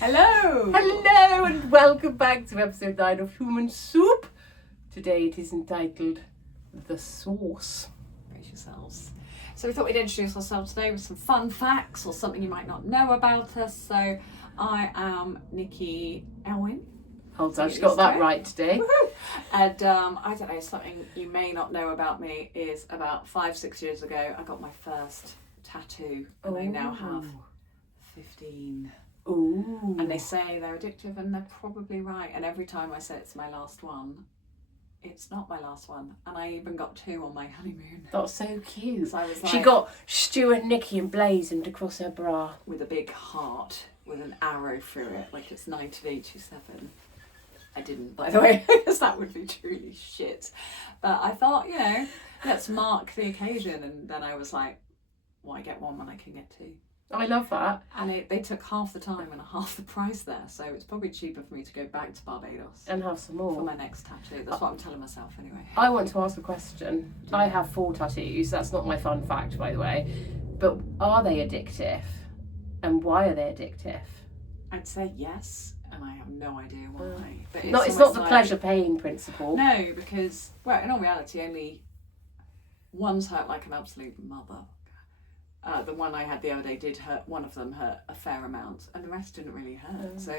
Hello! Hello and welcome back to episode 9 of Human Soup. Today it is entitled The Sauce. Brace yourselves. So we thought we'd introduce ourselves today with some fun facts or something you might not know about us. So I am Nikki Elwyn. Hold on, she got that right today. Woohoo! And I don't know, something you may not know about me is about 5-6 years ago I got my first tattoo and I now have 15. Ooh. And they say they're addictive and they're probably right. And every time I say it's my last one, it's not my last one. And I even got 2 on my honeymoon. That's so cute. So I was like, She got Stuart, Nikki emblazoned across her bra. with a big heart with an arrow through it, like it's 1987. I didn't, by the way, because that would be truly shit. But I thought, let's mark the occasion. And then I was like, why get one when I can get 2? I love that. And they took half the time and half the price there, so it's probably cheaper for me to go back to Barbados And have some for more. my next tattoo. That's what I'm telling myself anyway. I want to ask a question. I have 4 tattoos. That's not my fun fact, by the way. But are they addictive? And why are they addictive? I'd say yes, and I have no idea why. But It's not almost the like, pleasure-pain principle. No, because, well, in all reality, only one's hurt like an absolute mother. The one I had the other day did hurt, one of them hurt a fair amount, and the rest didn't really hurt. So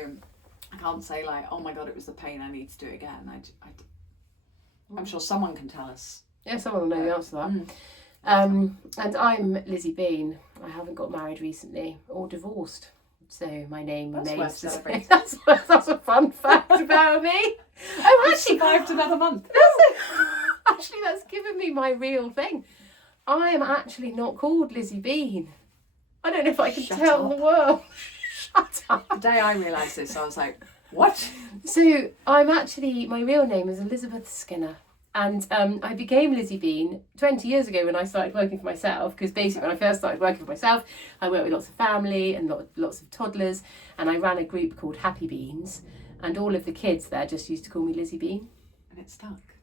I can't say like, oh my God, it was the pain, I need to do it again. I'm sure someone can tell us. Yeah, someone will know the answer to that. And I'm Lizzie Bean. I haven't got married recently or divorced. So my name That's remains worth celebrating. That's a fun fact about me. Oh, actually, survived another month. Actually, that's given me my real thing. I am actually not called Lizzie Bean. I don't know if I can Shut tell up. the world. Shut up. The day I realised this, I was like, what? So I'm actually, my real name is Elizabeth Skinner. And I became Lizzie Bean 20 years ago when I started working for myself, because basically when I first started working for myself, I worked with lots of family and lots of toddlers, and I ran a group called Happy Beans, and all of the kids there just used to call me Lizzie Bean. And it stuck.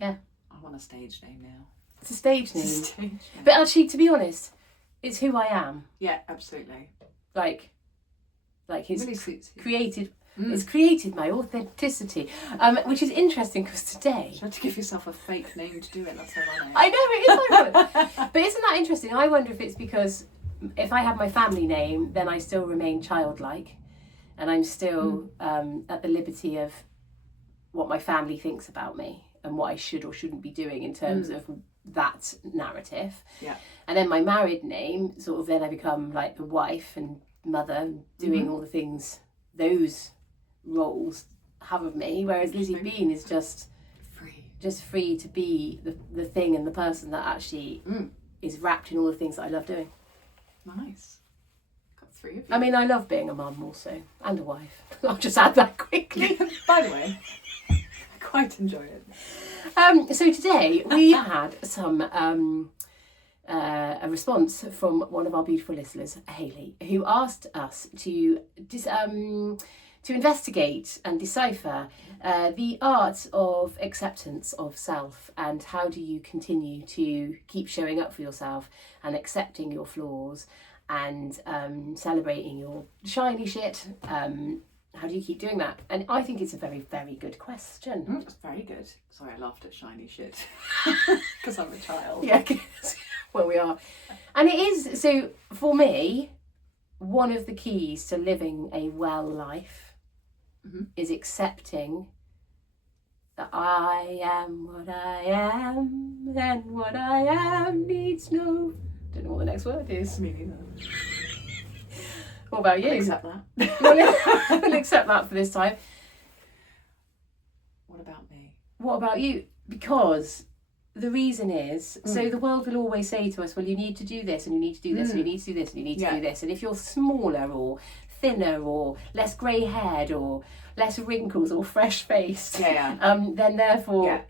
Yeah. I want a stage name now. It's a stage name. It's a stage name. But actually, to be honest, it's who I am. Yeah, absolutely. Like it's Really suits you. created... It's created my authenticity, which is interesting because today... You have to give yourself a fake name to do it, that's ironic. I know, it is ironic. But isn't that interesting? I wonder if it's because if I have my family name, then I still remain childlike and I'm still at the liberty of what my family thinks about me and what I should or shouldn't be doing in terms of that narrative. Yeah. And then my married name, sort of then I become like the wife and mother and doing all the things those roles have of me, whereas Lizzie Bean is just free to be the thing and the person that actually is wrapped in all the things that I love doing. Nice. Got 3 of you. I mean, I love being a mum also, and a wife. I'll just add that quickly. By the way, I quite enjoy it. So today we had some a response from one of our beautiful listeners, Hayley, who asked us to investigate and decipher the art of acceptance of self, and how do you continue to keep showing up for yourself and accepting your flaws and celebrating your shiny shit. How do you keep doing that? And I think it's a very, very good question. It's very good. Sorry, I laughed at shiny shit. Because I'm a child. Yeah, well, we are. And it is, so for me, one of the keys to living a well life is accepting that I am what I am, and what I am needs no... Don't know what the next word is. Me neither. What about you? I'll accept that. We'll accept that for this time. What about me? What about you? Because the reason is, so the world will always say to us, well, you need to do this, and you need to do this, and you need to do this, and you need to do this. And if you're smaller or thinner or less grey-haired or less wrinkles or fresh-faced, then therefore...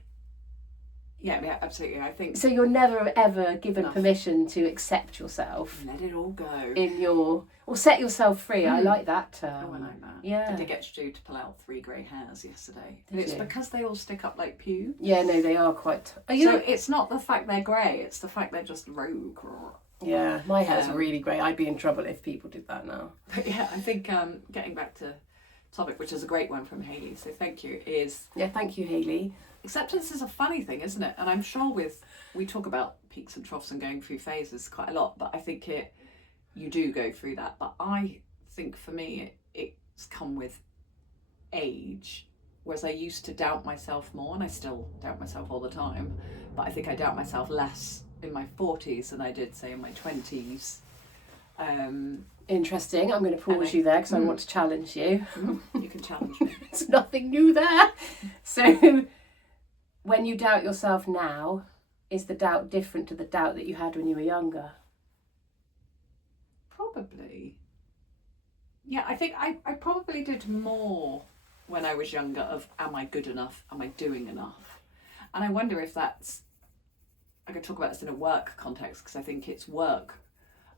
Yeah, absolutely. I think so. You're never ever given permission to accept yourself. Let it all go. Or set yourself free. I like that term. Oh, I like that. Yeah. Did I get you to pull out 3 grey hairs yesterday? It's because they all stick up like pubes. Yeah, no, they are quite... So it's not the fact they're grey, it's the fact they're just rogue. Yeah, my hair's really grey. I'd be in trouble if people did that now. But yeah, I think getting back to topic, which is a great one from Hayley, so thank you, is... Yeah, thank you, Hayley. Acceptance is a funny thing, isn't it? And I'm sure we talk about peaks and troughs and going through phases quite a lot, but I think you do go through that. But I think for me, it's come with age, whereas I used to doubt myself more, and I still doubt myself all the time, but I think I doubt myself less in my 40s than I did, say, in my 20s. Interesting. I'm going to pause you there because I want to challenge you. You can challenge me. There's nothing new there. So, when you doubt yourself now, is the doubt different to the doubt that you had when you were younger? Probably. Yeah, I think I probably did more when I was younger of, am I good enough? Am I doing enough? And I wonder if that's... I could talk about this in a work context, because I think it's work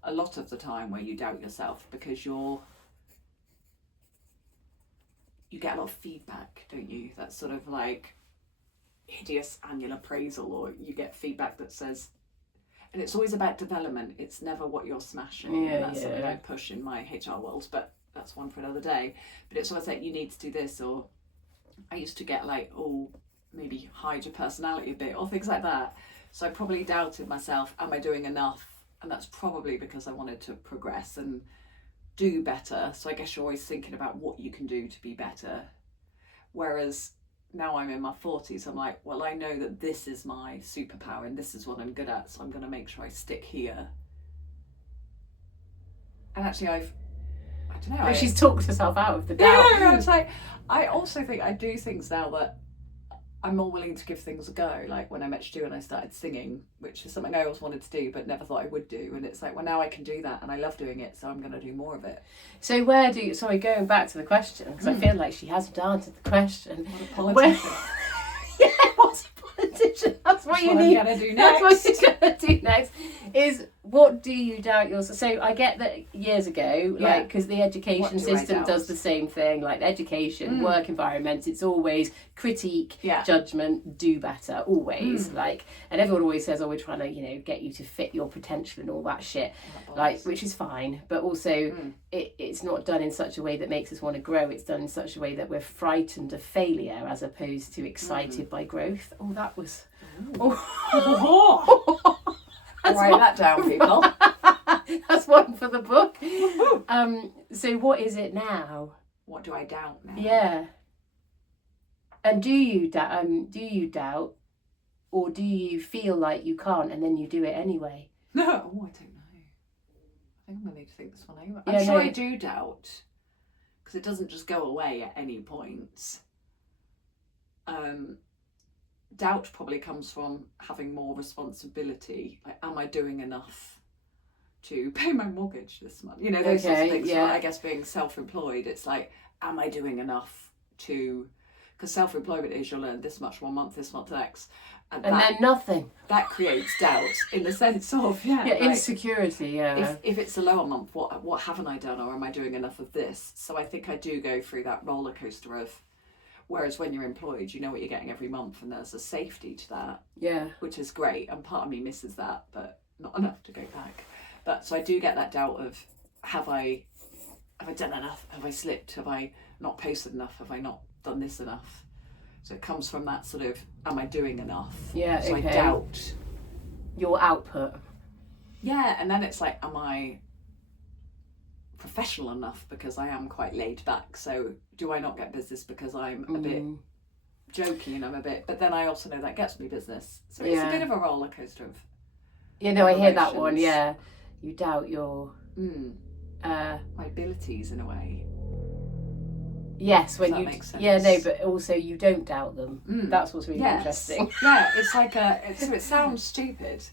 a lot of the time where you doubt yourself, because you get a lot of feedback, don't you? That's sort of like hideous annual appraisal, or you get feedback that says, and it's always about development. It's never what you're smashing. Yeah, and that's something yeah. I push in my HR world, but that's one for another day. But it's always like, you need to do this, or I used to get like, oh, maybe hide your personality a bit, or things like that. So I probably doubted myself, am I doing enough? And that's probably because I wanted to progress and do better. So I guess you're always thinking about what you can do to be better. Whereas now I'm in my 40s, I'm like, well, I know that this is my superpower and this is what I'm good at, so I'm going to make sure I stick here. And actually I don't know. She's talked herself out of the doubt. Yeah, it's like, I also think I do things now that I'm more willing to give things a go. Like when I met Stu and I started singing, which is something I always wanted to do but never thought I would do, and it's like, well, now I can do that and I love doing it, so I'm going to do more of it. So going back to the question, because I feel like she hasn't answered the question. What a politician. Yeah, what's a politician? That's what you need. I'm going to do next. That's what you're going to do next. Is what do you doubt yourself? So I get that years ago, like, because the education system does the same thing, like education, work environments, it's always critique, judgment, do better, always. Like, and everyone always says, oh, we're trying to, get you to fit your potential and all that shit, like, which is fine. But also it's not done in such a way that makes us want to grow. It's done in such a way that we're frightened of failure as opposed to excited by growth. Oh, that was... Write that down, people. That's one for the book. So what is it now? What do I doubt now? Yeah. And do you doubt, or do you feel like you can't and then you do it anyway? No, I don't know. I think I'm going to need to think this one over. I'm sure I do doubt, because it doesn't just go away at any point. Doubt probably comes from having more responsibility. Like, am I doing enough to pay my mortgage this month? Those sorts of things. Yeah. But I guess being self-employed, it's like, am I doing enough to... Because self-employment is you'll earn this much one month, this month next. And then nothing. That creates doubt in the sense of, like, insecurity, yeah. If it's a lower month, what haven't I done, or am I doing enough of this? So I think I do go through that roller coaster of... Whereas when you're employed, you know what you're getting every month, and there's a safety to that. Yeah. Which is great, and part of me misses that, but not enough to go back. But so I do get that doubt of, have I done enough? Have I slipped? Have I not posted enough? Have I not done this enough? So it comes from that sort of, am I doing enough? Yeah. So I doubt your output. Yeah, and then it's like, am I professional enough, because I am quite laid back? So do I not get business because I'm a bit jokey and I'm a bit, but then I also know that gets me business, so it's a bit of a roller coaster of I hear that one. You doubt your my abilities in a way. Yes, when you makes sense. But also you don't doubt them. That's what's really interesting. It's like so it sounds stupid,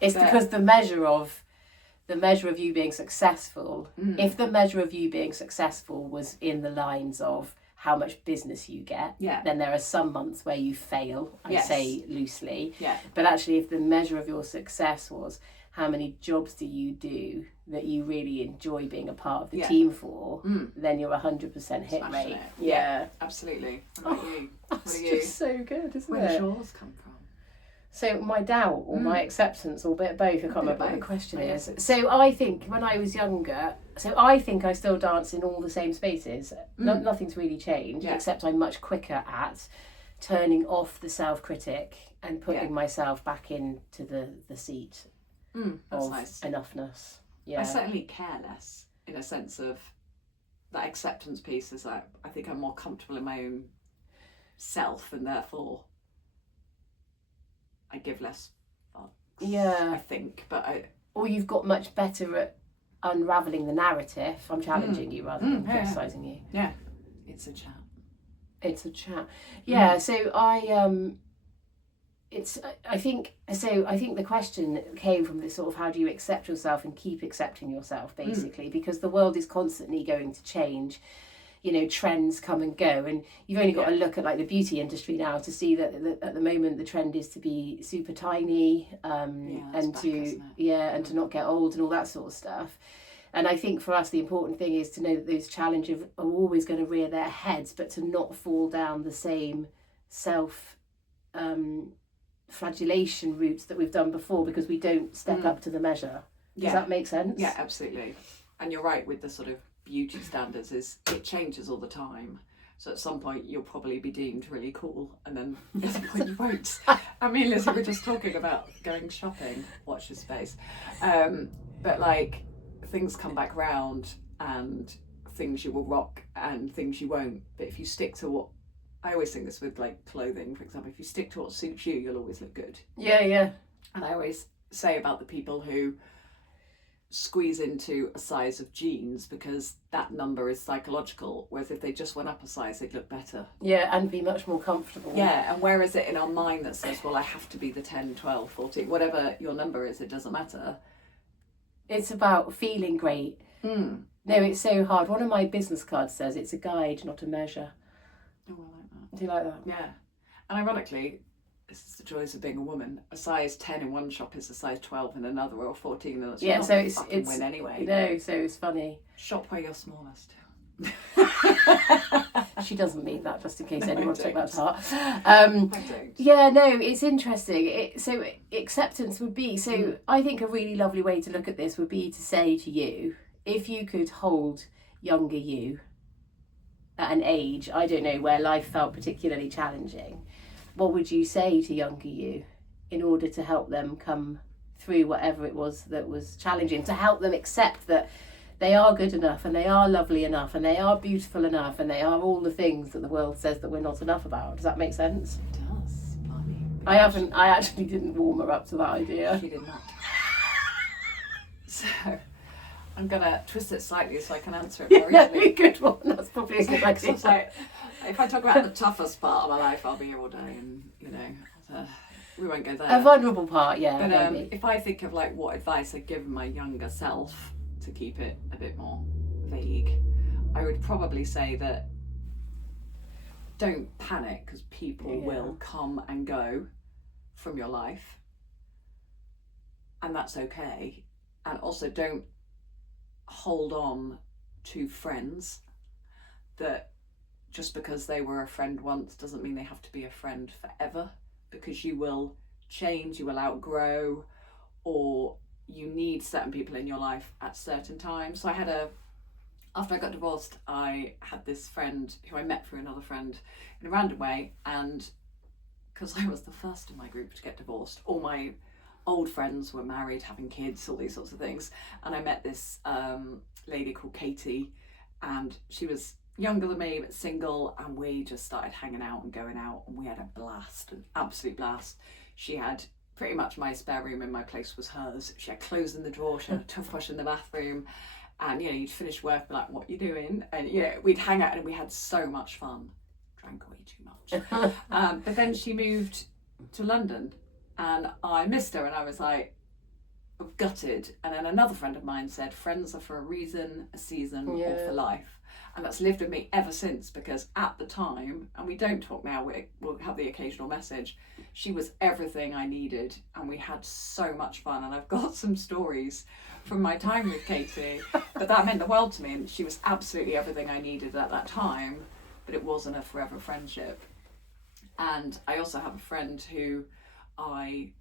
it's because the measure of you being successful, if the measure of you being successful was in the lines of how much business you get, then there are some months where you fail, I say loosely. But actually, if the measure of your success was how many jobs do you do that you really enjoy being a part of the team for, then you're 100% hit rate. Yeah, absolutely. What about you? That's just so good, isn't it? Where does yours come from? So my doubt or my acceptance or a bit of both, I can't remember what the question is. Yes. So I think when I was younger, I think I still dance in all the same spaces. Nothing's really changed, except I'm much quicker at turning off the self-critic and putting myself back into the seat that's of nice. enoughness. I certainly care less, in a sense of that acceptance piece is like, I think I'm more comfortable in my own self, and therefore I give less fucks. Yeah. I think, but or you've got much better at unraveling the narrative. I'm challenging you rather than criticising you. Yeah, it's a chat. It's a chat. Yeah. So I think the question came from this sort of, how do you accept yourself and keep accepting yourself, basically, because the world is constantly going to change. Trends come and go, and you've only got to look at like the beauty industry now to see that at the moment the trend is to be super tiny, and to not get old and all that sort of stuff. And I think for us the important thing is to know that those challenges are always going to rear their heads, but to not fall down the same self flagellation routes that we've done before, because we don't step up to the measure. Does that make sense? Yeah, absolutely. And you're right with the sort of beauty standards, is it changes all the time. So at some point you'll probably be deemed really cool, and then at some point you won't. I mean, Lizzie, we're just talking about going shopping. Watch your space. But like, things come back round, and things you will rock and things you won't. But if you stick to what, I always think this with like clothing, for example, if you stick to what suits you, you'll always look good. Yeah. And I always say about the people who squeeze into a size of jeans because that number is psychological, whereas if they just went up a size, they'd look better. Yeah, and be much more comfortable. Yeah, and where is it in our mind that says, well, I have to be the 10, 12, 14, whatever your number is, it doesn't matter. It's about feeling great. No, it's so hard. One of my business cards says it's a guide, not a measure. Oh, I like that. Do you like that? Yeah. And ironically, this is the joys of being a woman. A size 10 in one shop is a size 12 in another, or 14 in another. Yeah, so it's win anyway. No, so it's funny. Shop where you're smallest. She doesn't mean that, just in case No, anyone I took that to don't. heart. I don't. Yeah, no, it's interesting. So acceptance would be, I think a really lovely way to look at this would be to say to you, if you could hold younger you at an age, I don't know, where life felt particularly challenging, what would you say to younger you in order to help them come through whatever it was that was challenging, to help them accept that they are good enough, and they are lovely enough, and they are beautiful enough, and they are all the things that the world says that we're not enough about? Does that make sense? It does. Blimey. I actually didn't warm her up to that idea. She did not. So I'm gonna twist it slightly so I can answer it more easily. Good one. That's probably a good idea. It's like, if I talk about the toughest part of my life, I'll be here all day, and we won't go there. A vulnerable part, yeah. But maybe. if I think of like what advice I'd give my younger self, to keep it a bit more vague, I would probably say that don't panic, because people will come and go from your life, and that's okay. And also don't hold on to friends that just because they were a friend once doesn't mean they have to be a friend forever, because you will change, you will outgrow, or you need certain people in your life at certain times. So after I got divorced, I had this friend who I met through another friend in a random way, and because I was the first in my group to get divorced, all my old friends were married, having kids, all these sorts of things, and I met this lady called Katie, and she was younger than me but single, and we just started hanging out and going out, and we had a blast, an absolute blast. She had pretty much my spare room in my place was hers. She had clothes in the drawer, she had a toothbrush in the bathroom, and you'd finish work, be like, what are you doing? And we'd hang out, and we had so much fun. Drank way too much. But then she moved to London, and I missed her, and I was like gutted. And then another friend of mine said, friends are for a reason, a season, or for life. And that's lived with me ever since, because at the time, and we don't talk now, we'll have the occasional message, she was everything I needed, and we had so much fun. And I've got some stories from my time with Katie, but that meant the world to me, and she was absolutely everything I needed at that time, but it wasn't a forever friendship. And I also have a friend who I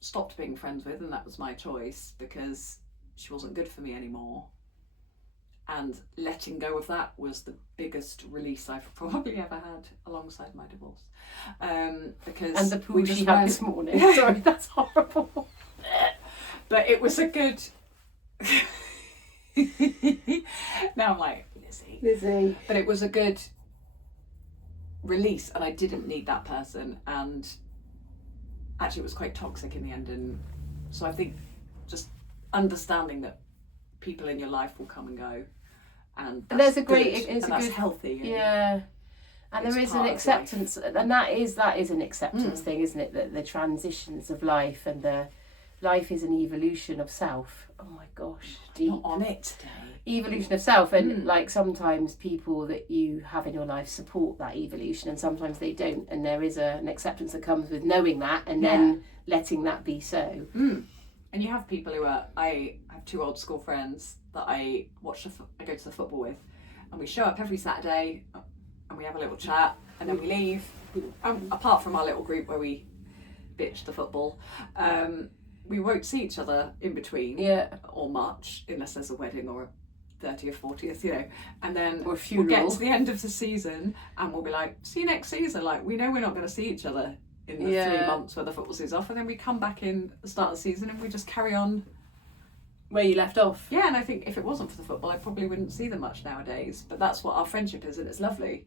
stopped being friends with, and that was my choice because she wasn't good for me anymore. And letting go of that was the biggest release I've probably ever had, alongside my divorce. Because and the poo she had this morning. Sorry, that's horrible. But it was a good. Now I'm like, Lizzie. But it was a good release, and I didn't need that person. And actually, it was quite toxic in the end. And so I think just understanding that people in your life will come and go. And there's a good, great, it's and a that's good, healthy. Yeah, and there is an acceptance, and that is an acceptance thing, isn't it? That the transitions of life, and the life is an evolution of self. Oh my gosh, deep. Not on it today. Evolution of self, and like sometimes people that you have in your life support that evolution, and sometimes they don't, and there is an acceptance that comes with knowing that, and then letting that be so. And you have people who are. I have 2 old school friends that I I go to the football with, and we show up every Saturday, and we have a little chat, and then we leave. Apart from our little group where we bitch the football, we won't see each other in between, or much, unless there's a wedding or a 30th, 40th, you know. And then or a funeral. We'll get to the end of the season, and we'll be like, see you next season. Like, we know we're not going to see each other in the 3 months where the football season's off, and then we come back in the start of the season, and we just carry on where you left off. Yeah, and I think if it wasn't for the football, I probably wouldn't see them much nowadays. But that's what our friendship is, and it's lovely.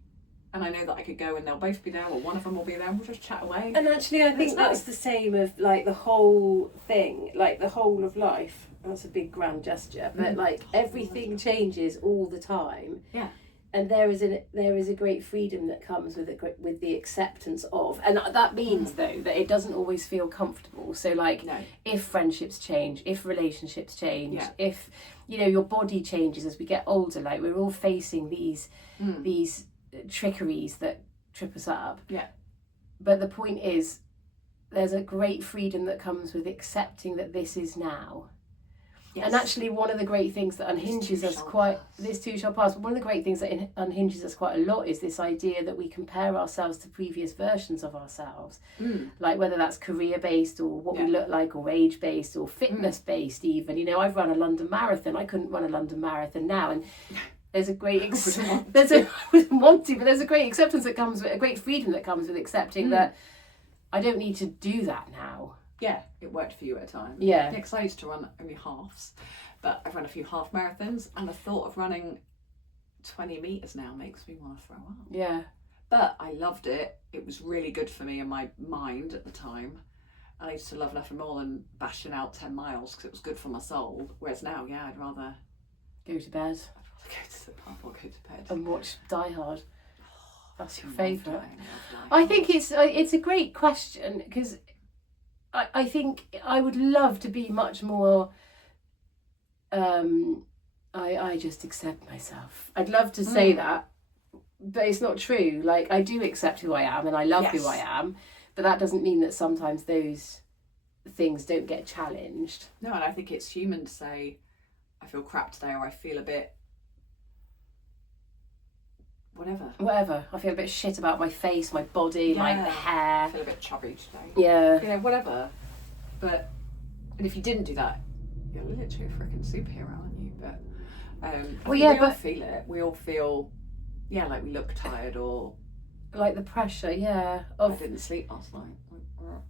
And I know that I could go and they'll both be there, or one of them will be there, and we'll just chat away. And actually, I think that's the same of like the whole thing, like the whole of life. That's a big grand gesture, but like everything changes all the time. Yeah. And there is a great freedom that comes with the acceptance of, and that means though that it doesn't always feel comfortable. So like, if friendships change, if relationships change, if your body changes as we get older, like we're all facing these trickeries that trip us up. Yeah. But the point is, there's a great freedom that comes with accepting that this is now. Yes. And actually, one of the great things that unhinges us this too shall pass, but one of the great things that unhinges us quite a lot is this idea that we compare ourselves to previous versions of ourselves. Like whether that's career-based, or what we look like, or age-based, or fitness-based even. I've run a London marathon. I couldn't run a London marathon now, and there's a great I wouldn't want to, but there's a great acceptance that comes with, a great freedom that comes with accepting that I don't need to do that now. Yeah, it worked for you at a time. Yeah. Because I used to run only halves, but I've run a few half marathons, and the thought of running 20 metres now makes me want to throw up. Yeah. But I loved it. It was really good for me and my mind at the time. I used to love nothing more than bashing out 10 miles because it was good for my soul. Whereas now, I'd rather go to bed. I'd rather go to the pub or go to bed. And watch Die Hard. That's your favourite. I think it's a great question, because I think I would love to be much more I just accept myself. I'd love to say that, but it's not true. Like, I do accept who I am, and I love who I am, but that doesn't mean that sometimes those things don't get challenged. No, and I think it's human to say, I feel crap today, or I feel a bit whatever. I feel a bit shit about my face, my body, my hair. I feel a bit chubby today. Yeah. Whatever. And if you didn't do that, you're literally a freaking superhero, aren't you? But we all feel it. We all feel, like we look tired, or like the pressure, I didn't sleep last night. I'm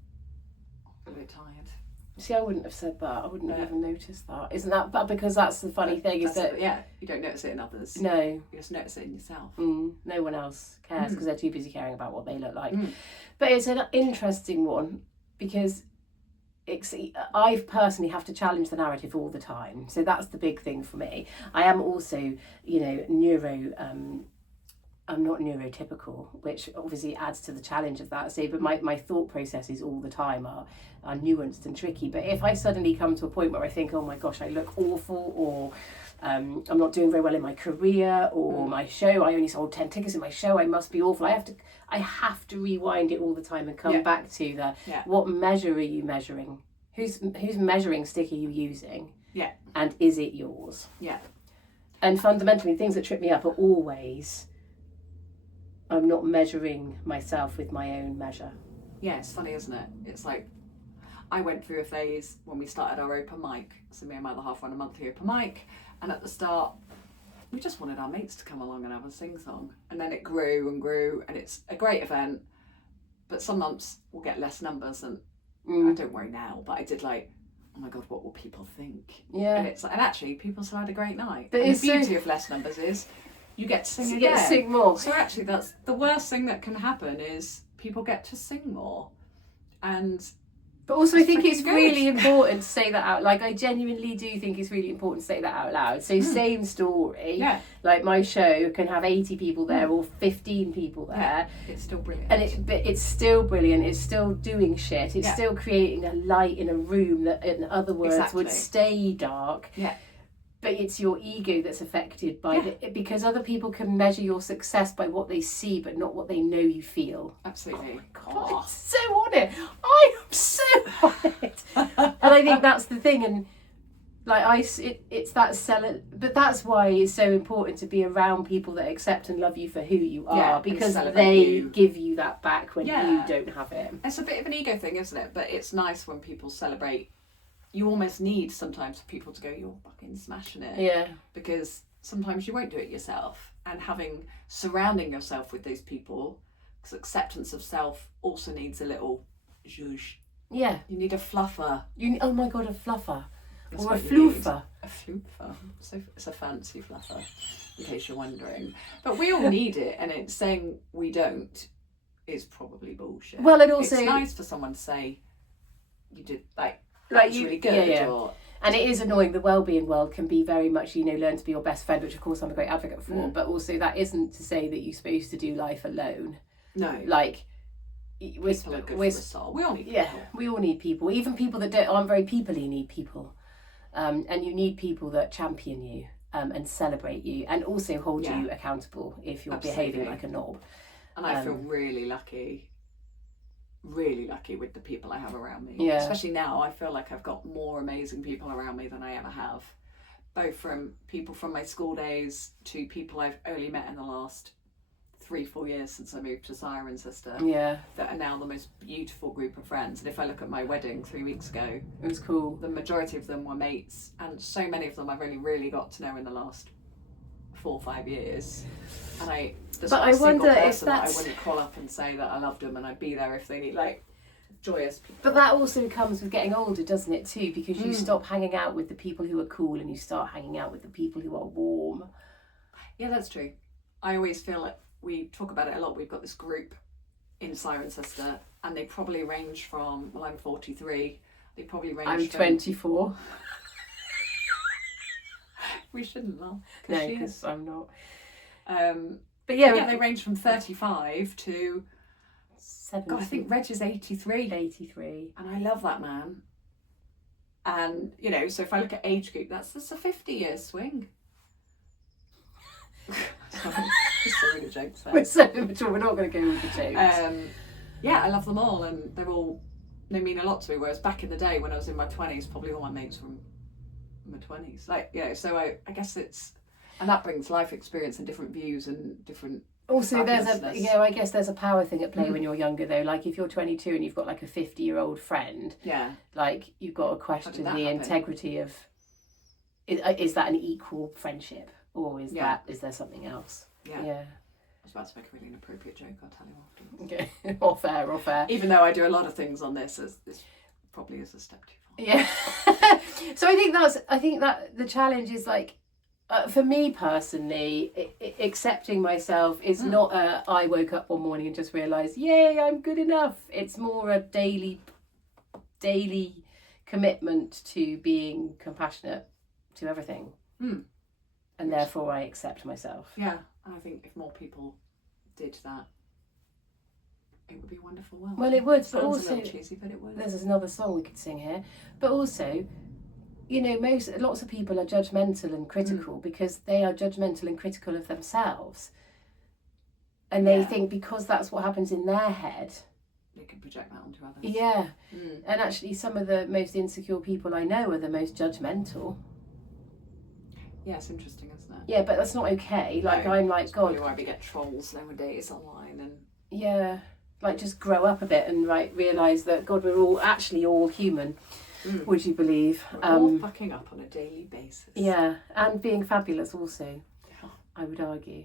a bit tired. See, I wouldn't have said that. I wouldn't have even noticed that. Isn't that? But because that's the funny thing, is that you don't notice it in others. No, you just notice it in yourself. No one else cares because they're too busy caring about what they look like. But it's an interesting one, because I personally have to challenge the narrative all the time. So that's the big thing for me. I am also, I'm not neurotypical, which obviously adds to the challenge of that. So, but my thought processes all the time are nuanced and tricky. But if I suddenly come to a point where I think, oh my gosh, I look awful, or I'm not doing very well in my career, or my show, I only sold 10 tickets in my show, I must be awful. I have to rewind it all the time and come back to what measure are you measuring? Whose measuring stick are you using? Yeah. And is it yours? Yeah. And fundamentally, things that trip me up are always, I'm not measuring myself with my own measure. Yeah, it's funny, isn't it? It's like I went through a phase when we started our open mic. So me and my other half run a monthly open mic, and at the start, we just wanted our mates to come along and have a sing-song. And then it grew and grew, and it's a great event, but some months we'll get less numbers, and I don't worry now, but I did like, oh my God, what will people think? Yeah. And actually, people still had a great night. But and it's the beauty of less numbers is you get to sing you again. get to sing more. So actually, that's the worst thing that can happen is people get to sing more. And but also I think freaking it's good. really important to say that out. Like I genuinely do think it's really important to say that out loud. So same story. Yeah. Like my show can have 80 people there or 15 people there. Yeah. It's still brilliant. And but it's still brilliant. It's still doing shit. It's still creating a light in a room that, in other words, would stay dark. Yeah. But it's your ego that's affected by because other people can measure your success by what they see, but not what they know you feel. Absolutely. God, I'm so on it. I am so on it. And I think that's the thing. And like it's that but that's why it's so important to be around people that accept and love you for who you are, because they give you that back when you don't have it. It's a bit of an ego thing, isn't it? But it's nice when people celebrate. You almost need sometimes for people to go, you're fucking smashing it. Yeah. Because sometimes you won't do it yourself. And surrounding yourself with those people, because acceptance of self also needs a little zhuzh. Yeah. You need a fluffer. Oh my God, a fluffer. That's or a what you floofer. need. A floofer. So it's a fancy fluffer, in case you're wondering. But we all need it, and it's saying we don't is probably bullshit. Well, it also... It's nice for someone to say, you did, that's you, really good. Yeah. Or, and it is annoying. The wellbeing world can be very much, learn to be your best friend, which of course I'm a great advocate for. But also that isn't to say that you're supposed to do life alone. No. Like, people are good for the soul. We all need people. Yeah, we all need people. Even people that aren't very people-y need people. And you need people that champion you and celebrate you and also hold you accountable if you're behaving like a knob. And I feel really lucky with the people I have around me. Yeah. Especially now, I feel like I've got more amazing people around me than I ever have. Both from people from my school days to people I've only met in the last 3-4 years since I moved to Siren Sister. Yeah. That are now the most beautiful group of friends. And if I look at my wedding 3 weeks ago, it was cool. The majority of them were mates, and so many of them I've only really got to know in the last 4 or 5 years. And there's not a single person that I wouldn't call up and say that I loved them and I'd be there if they need, joyous people. But that also comes with getting older, doesn't it, too? Because you stop hanging out with the people who are cool and you start hanging out with the people who are warm. Yeah, that's true. I always feel like we talk about it a lot. We've got this group in Siren Sister, and they probably range from, I'm 43, they probably range I'm 24. We shouldn't laugh. No, because I'm not. But yeah, they range from 35 to 70. God, I think Reg is 83. 83. And I love that man. And, so if I look at age group, that's a 50-year swing. Just throwing a joke there. We're not going to go with the jokes. Yeah, I love them all, and they mean a lot to me. Whereas back in the day when I was in my 20s, probably all my mates were in my 20s. So I guess and that brings life experience and different views and different. Also, I guess there's a power thing at play when you're younger, though. Like if you're 22 and you've got a 50-year-old friend, you've got to question the integrity of. Is that an equal friendship, or is there something else? Yeah. I was about to make a really inappropriate joke. I'll tell you afterwards. Okay, or fair. Even though I do a lot of things on this probably is a step too far. Yeah. So I think that the challenge is for me personally, accepting myself is not I woke up one morning and just realised, yay, I'm good enough. It's more a daily commitment to being compassionate to everything. And therefore I accept myself. Yeah, and I think if more people did that, it would be a wonderful world. Well, it would, but Sounds also a little cheesy, but it would. There's another song we could sing here, but also, lots of people are judgmental and critical because they are judgmental and critical of themselves, and they think because that's what happens in their head, they can project that onto others. Yeah, and actually, some of the most insecure people I know are the most judgmental. Yeah, it's interesting, isn't it? Yeah, but that's not okay. I'm God. Probably why we get trolls nowadays online and. Yeah. like just grow up a bit and realise that God, we're all actually all human. Would you believe? We're all fucking up on a daily basis. Yeah, and being fabulous also. I would argue.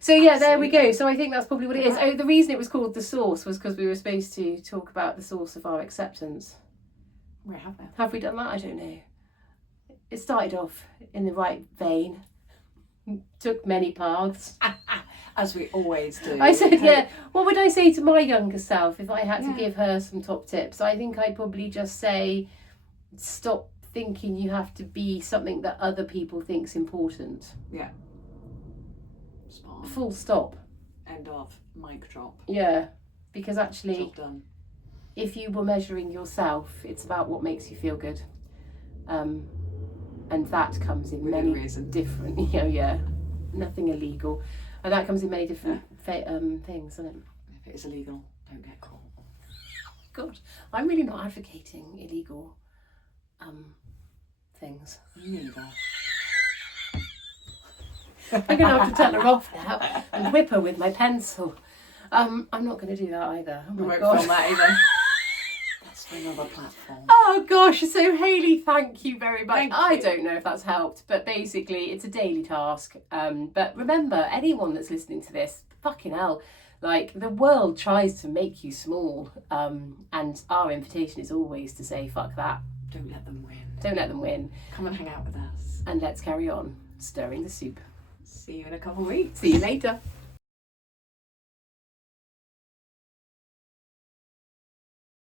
So yeah, there we go. So I think that's probably what it is. Oh, the reason it was called The Source was because we were supposed to talk about the source of our acceptance. We have now. Have we done that? I don't know. It started off in the right vein. Took many paths. As we always do. I said, yeah, what would I say to my younger self if I had to give her some top tips? I think I'd probably just say, stop thinking you have to be something that other people think's important. Yeah. Smart. Full stop. End of. Mic drop. Yeah, because actually, Job done. if you were measuring yourself, it's about what makes you feel good. And that comes in Within many reason. different, nothing illegal. And that comes in many different things, doesn't it? If it is illegal, don't get caught. God, I'm really not advocating illegal things. Me neither. I'm going to have to tell her off now and whip her with my pencil. I'm not going to do that either. Oh We my won't God. film that either. That's for another platform. Oh gosh, so Hayley, thank you very much. Thank I you. don't know if that's helped, but basically it's a daily task. But remember, anyone that's listening to this, fucking hell, like the world tries to make you small. And our invitation is always to say, fuck that. Don't let them win. Don't let them win. Come and hang out with us. And let's carry on stirring the soup. See you in a couple of weeks. See you later.